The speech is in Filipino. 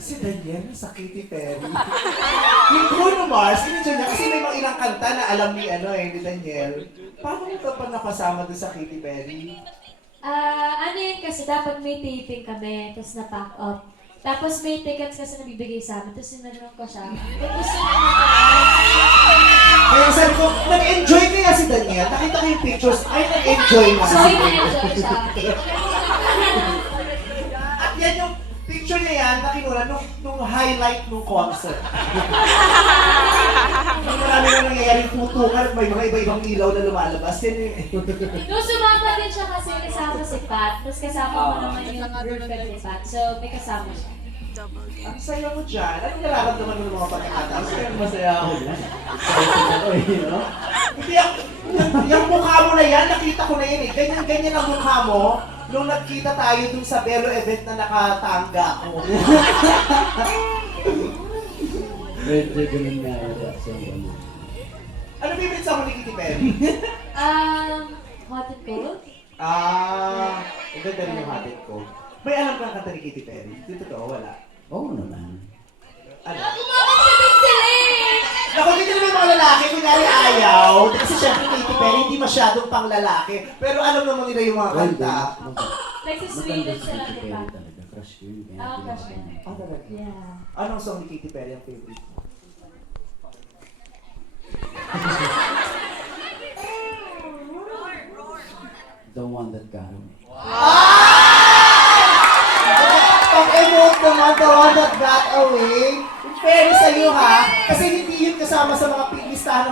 Si Daniel sa Katy Perry. Yung Bruno Mars, sinidyo niya kasi may mga ilang kanta na alam ni ni Daniel. Paano mo ka pa nakasama doon sa Katy Perry? Ano yun kasi, dapat may taping kami, tapos na-pack up. Tapos may tickets kasi nabibigay sa amin, tapos sinanong ko siya. Tapos Kaya sabi ko, nag-enjoy kaya si Daniel. Nakita ko yung pictures, ay nag-enjoy na. so, na-enjoy siya. At yan yung picture niya yan na kinuha nung highlight nung concert. Yung marami na nangyayaring putukan at may mga iba-ibang ilaw na lumalabas. Yan yung... Nung sumama din siya kasi kasama si Pat, tapos kasama ko naman yung girlfriend ni Pat, so may kasama siya. Ang saya mo dyan. Anong nararamdaman mo ng mga pagkakataon? Masaya ako dyan. Excited ako eh, no? Hindi, yung mukha mo na yan, nakita ko na yan eh. Ganyan-ganyan ang mukha mo nung nagkita tayo dun sa Belo event na nakatangga ko. Medyo ganun nga yung reaction ko. Ano favorite song mo ni Katy Perry? Hot and cold? Ang ganda rin yung hatid ko. May alam kang kanta ni Katy Perry? Di totoo, wala. Oo naman. Ano? Kumakanta din sila eh! Naku, dito naman yung mga lalaki, kunyari ayaw. Kasi syempre Katy Perry, hindi masyadong pang lalaki. Pero alam naman nila yung mga kanta. Nagsisweeten sila, di ba? Talaga, crush ko yun. Crush ko. Ah, talaga? Yeah. Anong song ni Katy Perry ang favorite mo? The one that got me. Pag-emote naman, the one that got away. In fairness sa'yo ha, kasi hindi yun kasama sa mga listahan ng